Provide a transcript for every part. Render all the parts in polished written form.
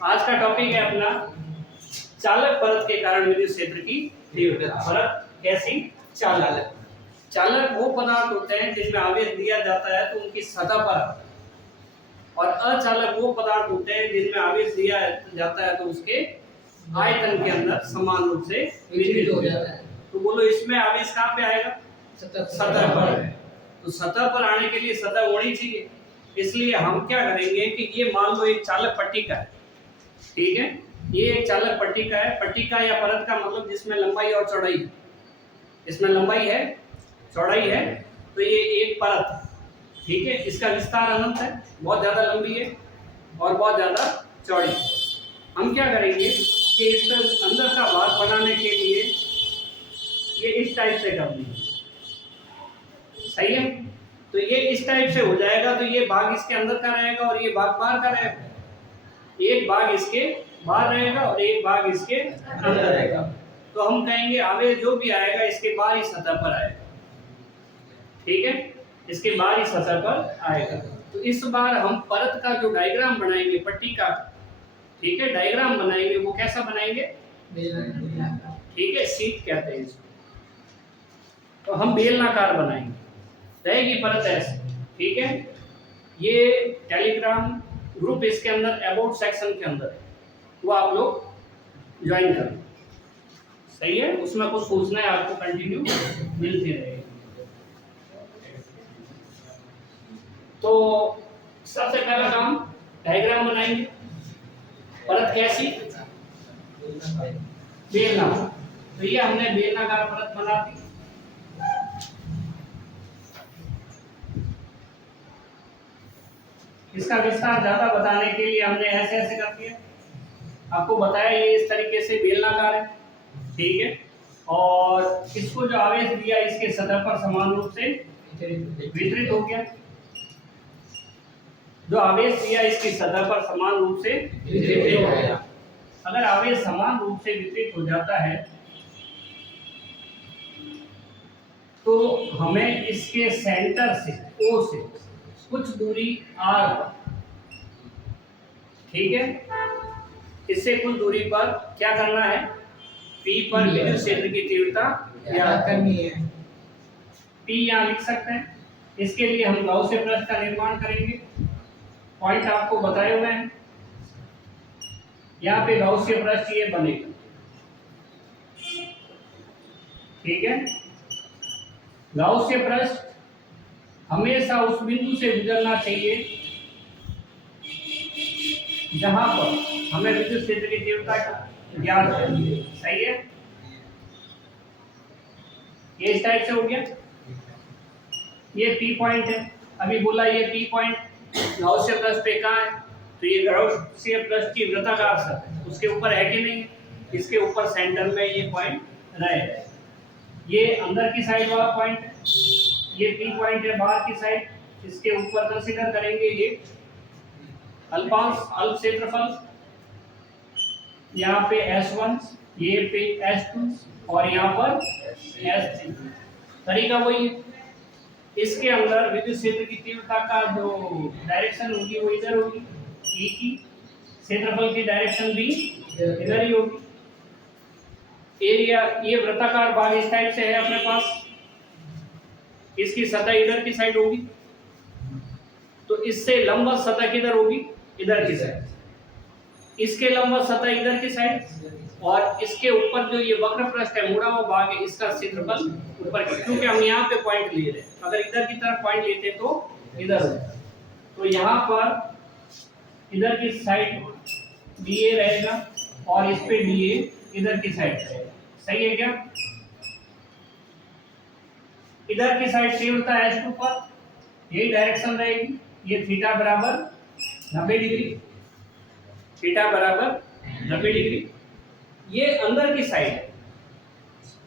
आज का टॉपिक है अपना चालक परत के कारण विद्युत क्षेत्र की तीव्रता। परत कैसी? चालक। चालक वो पदार्थ होते हैं जिनमें आवेश दिया जाता है तो उनकी सतह पर, और अचालक वो पदार्थ होते हैं जिनमें आवेश दिया जाता है तो उसके आयतन के अंदर समान रूप से वितरित हो जाता है। तो बोलो इसमें आवेश कहाँ पे आएगा? सतह पर। तो सतह पर आने के लिए सतह होनी चाहिए, इसलिए हम क्या करेंगे कि ये मान लो एक चालक पट्टिका है, ठीक है, ये एक चालक पट्टिका है। पट्टिका या परत का मतलब जिसमें लंबाई और चौड़ाई है, इसमें लंबाई है, चौड़ाई है, तो ये एक परत, ठीक है। इसका विस्तार अनंत है, बहुत ज्यादा लंबी है और बहुत ज्यादा चौड़ी। हम क्या करेंगे कि इसका अंदर का भाग बनाने के लिए ये इस टाइप से कर देंगे, सही है। तो ये इस टाइप से हो जाएगा, तो ये भाग इसके अंदर का रहेगा और ये भाग बाहर का रहेगा। एक भाग इसके बाहर रहेगा और एक भाग इसके अंदर रहेगा। तो हम कहेंगे आवेश जो भी आएगा इसके बाहरी सतह पर आएगा, ठीक है, इसके बाहरी सतह पर आएगा। तो इस बार हम परत का जो डायग्राम बनाएंगे पट्टिका, ठीक है, डायग्राम बनाएंगे, वो कैसा बनाएंगे? ठीक है, शीट कहते हैं इसको। तो हम बेलनाकार बनाएंगे, रहेगी परत ऐसे, ठीक है। ये टेलीग्राम ग्रुप इसके अंदर अबाउट सेक्शन के अंदर है, वो आप लोग ज्वाइन करें, सही है। उसमें कुछ पूछना है आपको कंटिन्यू मिलती रहेगी। तो सबसे पहला काम डायग्राम बनाएंगे। परत कैसी? बेलनाकार। तो ये हमने बेलनाकार परत बना दी। इसका विस्तार ज्यादा बताने के लिए हमने ऐसे ऐसे कर दिया, आपको बताया ये इस तरीके से बेलनाकार है, ठीक है। और इसको जो आवेश दिया इसके सतह पर समान रूप से वितरित हो गया। जो आवेश दिया इसकी सतह पर समान रूप से वितरित हो गया। अगर आवेश समान रूप से वितरित हो जाता है तो हमें इसके सेंटर से O से कुछ दूरी R पर, ठीक है, इससे कुछ दूरी पर क्या करना है? P पर विद्युत क्षेत्र की तीव्रता ज्ञात करनी है। P यहाँ लिख सकते हैं। इसके लिए हम गाउस पृष्ठ का निर्माण करेंगे। पॉइंट आपको बताए हुए हैं, यहाँ पे गाउस पृष्ठ ये बनेगा, ठीक है। गाउस पृष्ठ हमेशा उस बिंदु से गुजरना चाहिए जहां पर हमें विद्युत क्षेत्र की तीव्रता ज्ञात करनी है, सही है। ये इस टाइप से हो गया। ये P पॉइंट है, अभी बोला ये P पॉइंट गाउस पृष्ठ पे कहाँ है? तो ये गाउस पृष्ठ की वृत्ताकार सतह उसके ऊपर है कि नहीं? इसके ऊपर सेंटर में ये पॉइंट रहेगा। ये अंदर की साइड वाला पॉइंट है, ये P पॉइंट है बाहर की साइड। इसके ऊपर कंसीडर करेंगे ये अल्पांश अल्प क्षेत्रफल, यहाँ पे S1, ये पे S2 और यहाँ पर S3। तरीका वही है। इसके अंदर विद्युत क्षेत्र की तीव्रता का जो डायरेक्शन होगी वो इधर होगी, E की क्षेत्रफल की डायरेक्शन भी इधर ही होगी। एरिया ये वृत्ताकार भाग इस टाइप से है अपने पास, इसकी सतह इधर की साइड होगी, तो इससे लंबवत सतह किधर होगी? इधर की साइड। इसके लंबवत सतह इधर की साइड, और इसके ऊपर जो ये वक्र पृष्ठ है, मुड़ा हुआ भाग है, इसका क्षेत्रफल ऊपर की, क्योंकि हम यहाँ पे पॉइंट ले रहे हैं। अगर इधर की तरफ पॉइंट लेते तो इधर होता, तो यहाँ पर इधर की साइड DA रहेगा और इस पे DA इधर की साइड रहेगा, सही है क्या? इधर की साइड तीव्रता S2 पर यही डायरेक्शन रहेगी, ये थीटा बराबर 90 डिग्री, थीटा बराबर 90 डिग्री। ये अंदर की साइड है,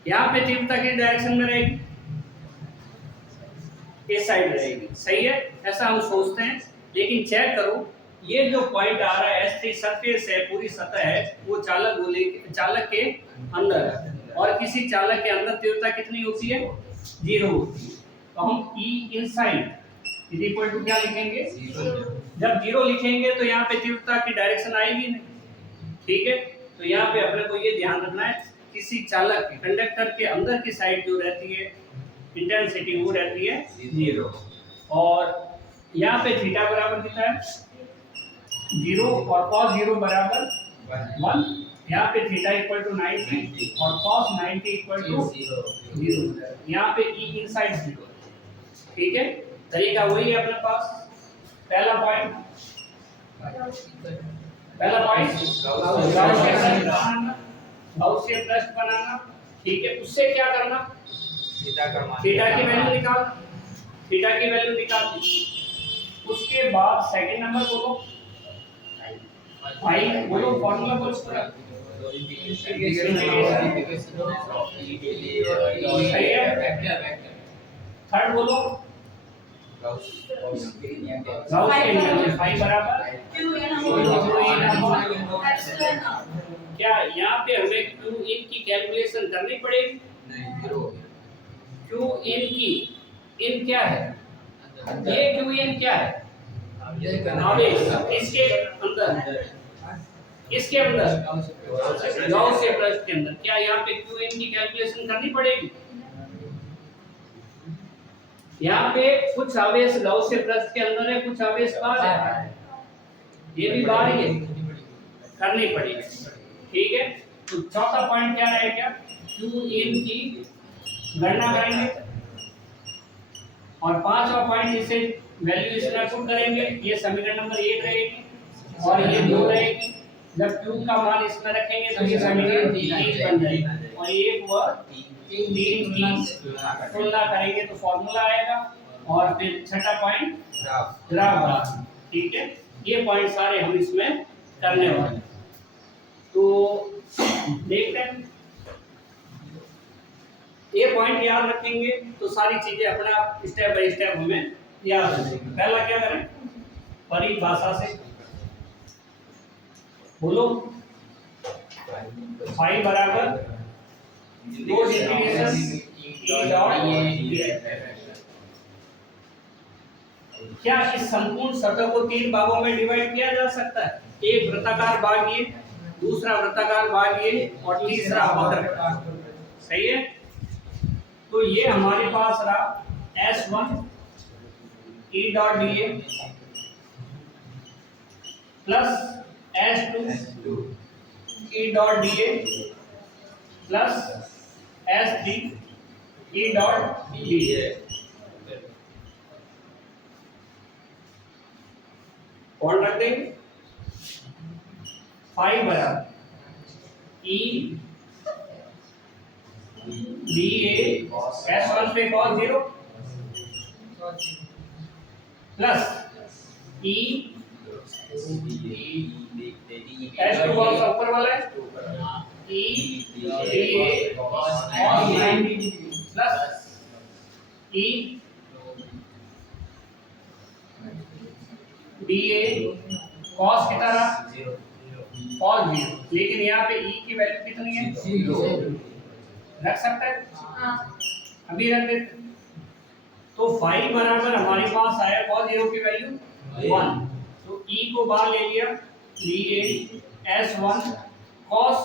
यहाँ पे तीव्रता की डायरेक्शन में रहेगी, इस साइड रहेगी, सही है। ऐसा हम सोचते हैं, लेकिन चेक करो ये जो पॉइंट आ रहा है S3 सरफेस है, पूरी सतह है, वो चालक के अंदर है, और किसी चालक के अंदर तीव्रता कितनी होती है? 0 होती है। तो हम E inside is equal to क्या लिखेंगे? जब 0 लिखेंगे तो यहाँ पे तीव्रता की डायरेक्शन आएगी नहीं, ठीक है। तो यहाँ पे अपने को ये ध्यान रखना है, किसी चालक के कंडक्टर के अंदर की साइड जो रहती है इंटेंसिटी वो रहती है 0, और यहाँ पे थीटा बराबर कितना है 0 और cos 0 बराबर 1। यहाँ पे थीटा इक्वल टू 90 और cos 90 इक्वल टू 0। यहाँ पे e इनसाइड 0, ठीक है। तरीका वही है अपने पास। पहला पॉइंट गाउस से पृष्ठ बनाना, ठीक है। उससे क्या करना, थीटा की वैल्यू निकालना, थीटा की वैल्यू निकाल दी। उसके बाद सेकंड नंबर बोलो फाई, बोलो फार्मूला बोल इसका सही है। थर्ड बोलो गाउस के फाई बराबर क्या यहाँ पे हमें क्यू इन की कैलकुलेशन करनी पड़ेगी? क्यू इन की, इन क्या है, ये क्यू इन क्या है आवेश, इसके अंदर, इसके अंदर गाउस के पृष्ठ के अंदर, क्या यहाँ पे क्यू इन की कैलकुलेशन करनी पड़ेगी? यहाँ पे कुछ आवेश गाउस के पृष्ठ के अंदर है, कुछ आवेश बाहर है, ये भी बाहर ही है, करनी पड़ेगी, ठीक है। तो चौथा पॉइंट क्या रहेगा, क्यू इन की गणना करेंगे, और पांचवा पॉइंट इसे वैल्यू इसमें पुट करेंगे। ये समीकरण नंबर 1 रहेगी और ये 2 रहेगी। जब क्यू का मान इसमें रखेंगे तो ये समीकरण 3 बन जाएगा, और 1 व 3 की तुलना करेंगे तो फॉर्मूला आएगा। और फिर छठा पॉइंट ग्राफ बना, ठीक है। ये पॉइंट सारे हम इसमें करने वाले, तो देखते हैं। ये पॉइंट याद रखेंगे तो सारी चीजें अपना स्टेप बाय स्टेप हमें याद रखेंगे। पहला क्या करें, परिभाषा से बोलो फाई बराबर दो इंटीग्रेशन ई डॉट क्या इस संपूर्ण सतह को 3 भागों में डिवाइड किया जा सकता है? एक वृत्ताकार भाग ये, दूसरा वृत्ताकार भाग ये, और तीसरा वक्र, सही है। तो ये हमारे पास रहा S1 E dot dA plus S2 E dot dA plus S3 E dot dA। कौन रख देंगे, फाई बराबर E dA S1 पे cos 0 प्लस E S2 कौन सा ऊपर वाला है, E dA cos 90 plus E dA cos कितना रहा, cos 0, लेकिन यहाँ पे E की वैल्यू कितनी है 0, रख सकता है, अभी रख देते। तो फाई बराबर हमारे पास आया cos 0 की वैल्यू 1, तो E को बाहर ले लिया, dA S1 cos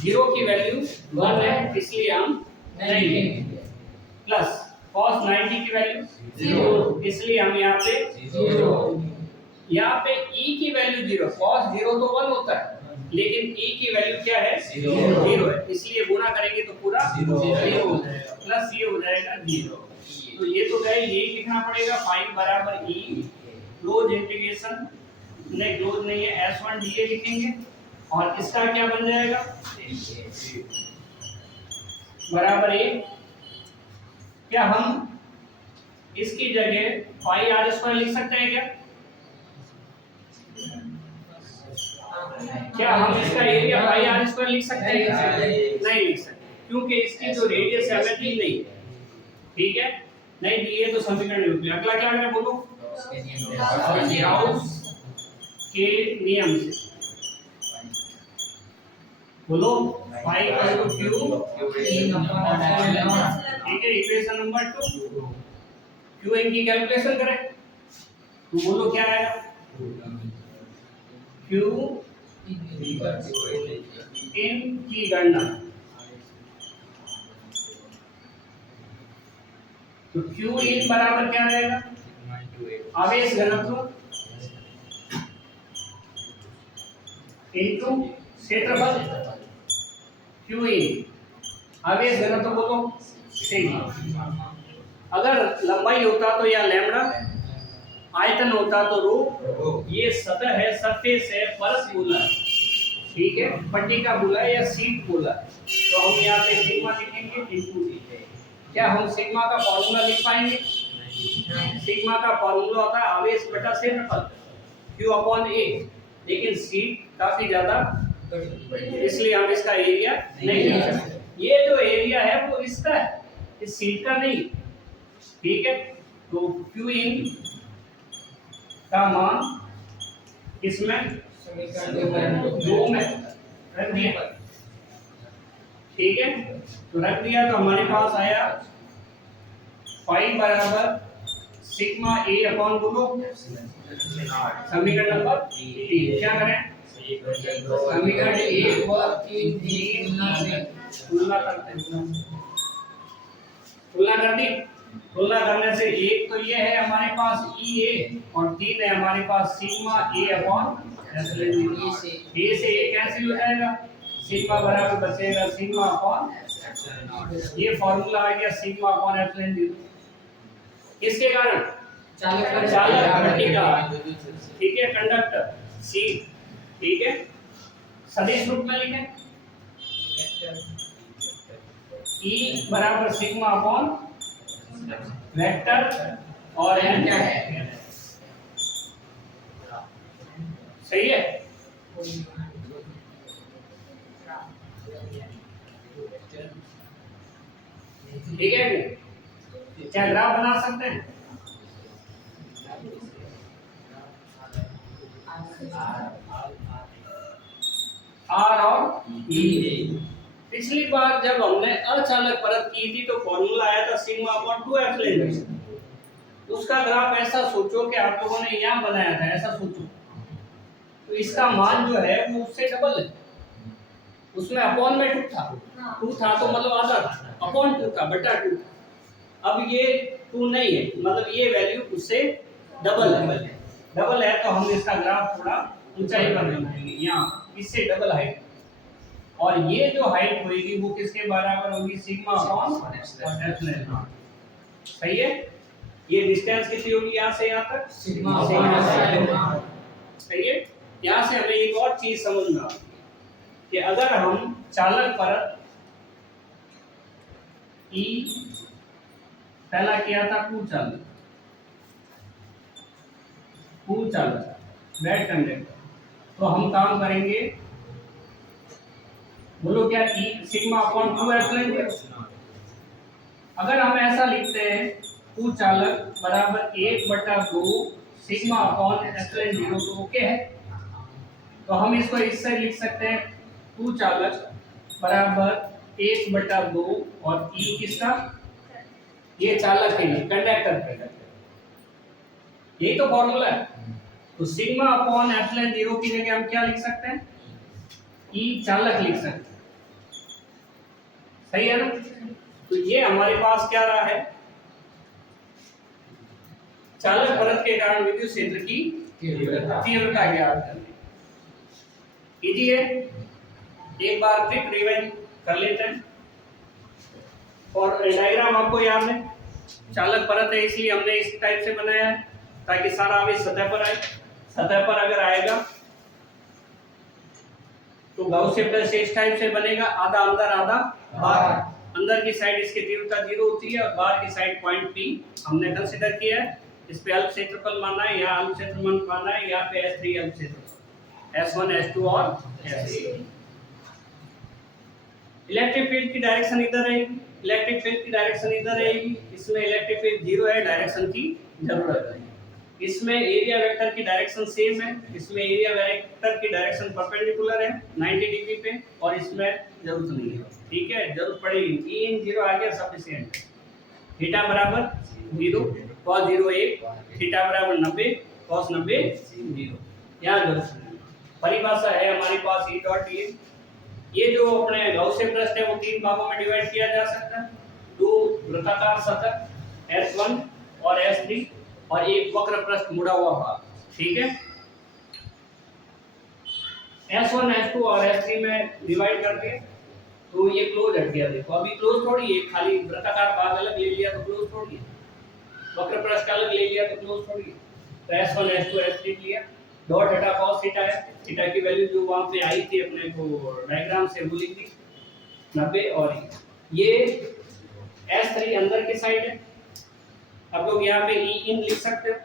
0 की वैल्यू 1 है, इसलिए हम नहीं लेंगे, प्लस cos 90 की वैल्यू 0, इसलिए हम यहाँ पे 0, यहाँ पे E की वैल्यू 0, cos 0 तो 1 होता है, लेकिन E की वैल्यू क्या है 0 है, इसलिए गुणा करेंगे तो पूरा 0 हो जाएगा, प्लस ये हो जाएगा 0। तो ये तो गए, ये लिखना पड़ेगा फाई बराबर E क्लोज इंटीग्रेशन, नहीं क्लोज नहीं है, S1 dA लिखेंगे, और इसका क्या बन जाएगा बराबर 1। क्या हम इसकी जगह फाई आर स्क्वायर लिख सकते हैं क्या हम इसका एरिया पाई आर स्क्वायर लिख सकते हैं? नहीं लिख सकते, क्योंकि इसकी जो रेडियस है हमें दी नहीं, ठीक है, नहीं दी है तो समीकरण लिख लिया। अगला क्या है बोलो, गाउस के नियम से बोलो फाई इक्वल टू क्यू, ठीक है। इक्वेशन नंबर 2, क्यू इन की कैलकुलेशन करें तो बोलो क्या आएगा, क्यू इनकी गणना। तो क्यू इन बराबर क्या रहेगा? आवेश घनत्व इनटू क्षेत्रफल। क्यू इन आवेश घनत्व बोलो सिग्मा। अगर लंबाई होता तो या लैम्बडा, आयतन होता तो रो। ये सतह है, सरफेस है, परत बोला है, ठीक है, पट्टिका बोला है या सीट बोला है। तो हम यहाँ पे सिग्मा लिखेंगे इनटू डी। क्या हम सिग्मा का फॉर्मूला लिख पाएंगे? सिग्मा का फॉर्मूला होता है आवेश बटा क्षेत्रफल Q अपॉन A, लेकिन सीट काफी ज्यादा इसलिए हम इसका एरिया नहीं लिख सकते। ये जो एरिया है वो इसका है, इस सीट का नहीं, ठीक है। तो Q इन का मान इसमें दो में रख दिया, ठीक है। तो रख दिया तो हमारे पास आया 5 बराबर सिग्मा A अपॉन बोलो समीकरण नंबर 3। क्या करें? समीकरण 1 और 3 तुलना करते हैं। तुलना कर दी। तुलना करने से एक तो ये है हमारे पास EA और 3 है हमारे पास sigma A upon epsilon. A से A कैंसिल हो जाएगा, सिग्मा बराबर बचेगा सिग्मा अपॉन, ये फॉर्मूला आ गया सिग्मा अपॉन एप्सिलॉन। किसके कारण? चालक पट्टिका, ठीक है, कंडक्टर सी, ठीक है। सदिश रूप में लिखें E बराबर सिग्मा अपॉन वेक्टर और n क्या है? सही है। ठीक है, क्या ग्राफ बना सकते हैं? आर और ई। पिछली बार जब हमने अचालक परत की थी तो फॉर्मूला आया था सिग्मा अपॉन 2 एप्सिलॉन। उसका ग्राफ ऐसा सोचो कि आप लोगों ने यहाँ बनाया था, ऐसा सोचो। तो इसका मान जो है वो उससे डबल है। उसमें अपॉन में 2 था, 2 था तो मतलब आधा था, अपॉन 2 था बटा 2। अब ये 2 नहीं है, मतलब ये वैल्यू उससे डबल है। डबल है तो हम इसका ग्राफ थोड़ा ऊंचाई पर बनाएंगे, यहाँ इससे डबल हाइट। और ये जो हाइट होगी वो किसके बराबर होगी? Sigma upon epsilon. सही है। ये डिस्टेंस कितनी होगी यहाँ से यहाँ तक? सिग्मा। सही है। यहाँ से हमें एक और चीज समझना कि अगर हम चालक परत E पहला किया था कुचालक वेट कंडक्टर, तो हम काम करेंगे बोलो क्या E सिग्मा अपॉन 2 एप्सिलॉन। अगर हम ऐसा लिखते हैं कुचालक बराबर 1/2 सिग्मा अपॉन एप्सिलॉन 0 तो ओके है। तो हम इसको इससे लिख सकते हैं कुचालक बराबर 1/2 और E किसका? ये चालक के लिए, कंडक्टर के, यही तो फॉर्मूला है। तो सिग्मा अपॉन एप्सिलॉन 0 की जगह हम क्या लिख सकते हैं? E चालक लिख सकते हैं। सही है ना? तो ये हमारे पास क्या रहा है? चालक परत के कारण विद्युत क्षेत्र की तीव्रता ज्ञात करनी। इजी है, एक बार फिर रिवाइज कर लेते हैं। और डायग्राम आपको याद है, चालक परत है इसलिए हमने इस टाइप से बनाया है ताकि सारा आवेश सतह पर आए। सतह पर अगर आएगा तो गाउसियन प्लस इस टाइप से बनेगा, आधा अंदर आधा बाहर। अंदर की साइड इसकी तीव्रता 0 होती है और बाहर की साइड पॉइंट P हमने कंसीडर किया है। इस पे अल्प क्षेत्रफल माना है, यहाँ अल्प क्षेत्रफल माना है, यहाँ पे S3 अल्प क्षेत्रफल, S1 S2 और S3। इलेक्ट्रिक फील्ड की डायरेक्शन इधर रहेगी, इलेक्ट्रिक फील्ड की डायरेक्शन इधर रहेगी। इसमें इलेक्ट्रिक फील्ड 0 है, डायरेक्शन की जरूरत है। इसमें एरिया वेक्टर की डायरेक्शन सेम है, इसमें एरिया वेक्टर की डायरेक्शन परपेंडिकुलर है 90 डिग्री पे, और इसमें जरूरत नहीं है, ठीक है, जरूरत पड़ेगी। E इन 0 आ गया सफिशिएंट। थीटा बराबर 0 cos 0 1, थीटा बराबर 90 cos 90 0, यहाँ जरूरत नहीं। परिभाषा है हमारे पास E डॉट dl। ये जो अपने गॉसियन पृष्ठ है वो तीन भागों में डिवाइड किया जा सकता है, दो वृत्ताकार सतह S1 और S3 और एक वक्र पृष्ठ मुड़ा हुआ भाग, ठीक है। S1 S2 और S3 में डिवाइड करके तो ये क्लोज हट गया। देखो अभी क्लोज थोड़ी है, खाली वृत्ताकार भाग अलग ले लिया तो क्लोज थोड़ी है, वक्र पृष्ठ अलग ले लिया तो क्लोज थोड़ी है। तो S1 S2 S3 लिया, डॉट हटा cos थीटा है, थीटा की वैल्यू जो वहां पे आई थी अपने को डायग्राम से वो लिख दी 90 और ये S3 अंदर की साइड है। अब लोग यहाँ पे E इन लिख सकते हो,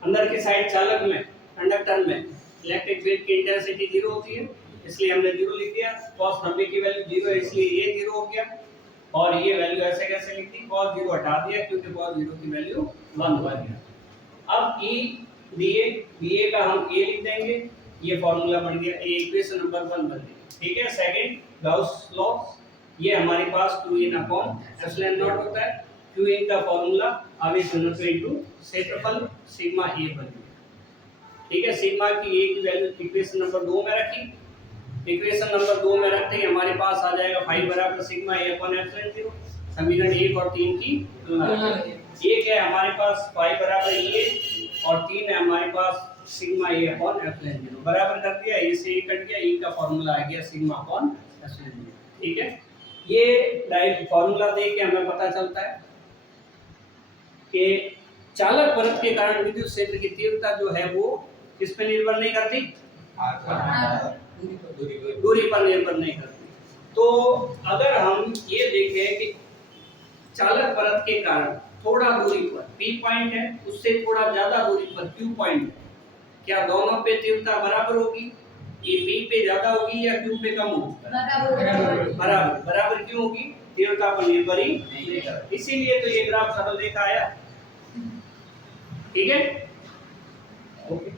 अंदर की साइड चालक में कंडक्टर में इलेक्ट्रिक फील्ड की इंटेंसिटी 0 होती है, इसलिए हमने 0 लिख दिया। cos 90 की वैल्यू 0 है इसलिए ये 0 हो गया और ये वैल्यू ऐसे कैसे लिख दी, cos 0 हटा दिया क्योंकि cos 0 की वैल्यू 1 हो गया। अब E dA का हम A लिख देंगे, ये फार्मूला बन गया, ये इक्वेशन नंबर 1 बन गई, ठीक है। सेकंड गाउस लॉ, ये हमारे पास 2n अपॉन एप्सिलॉन नॉट होता है, qn का फार्मूला आवेश घनत्व इनटू क्षेत्रफल सिग्मा A बन गया, ठीक है। सिग्मा की A की वैल्यू इक्वेशन नंबर 2 में रखी, इक्वेशन नंबर 2 में रखते ही हमारे पास आ जाएगा फाई बराबर सिग्मा A अपॉन एप्सिलॉन 0। समीकरण 1 और 3 की तुलना करें, एक है हमारे पास फाई बराबर A और 3 है हमारे पास सिग्मा A अपॉन एप्सिलॉन 0, बराबर कर दिया, A से A कट गया, E का फार्मूला आ गया सिग्मा अपॉन एप्सिलॉन 0, ठीक है। ये डायरेक्ट फार्मूला देख के हमें पता चलता है कि चालक परत के कारण विद्युत क्षेत्र की तीव्रता जो है वो किस पे निर्भर नहीं करती, दूरी पर निर्भर नहीं करती। तो अगर हम ये देखें कि चालक परत के कारण थोड़ा दूरी पर P पॉइंट है, उससे थोड़ा ज्यादा दूरी पर Q पॉइंट है, क्या दोनों पे तीव्रता बराबर होगी, ये P पे ज्यादा होगी या Q पे कम होगी, बराबर। बराबर क्यों होगी, तीव्रता पर निर्भर ही नहीं करती, इसीलिए तो ये ग्राफ सरल रेखा आया, ठीक है। ओके।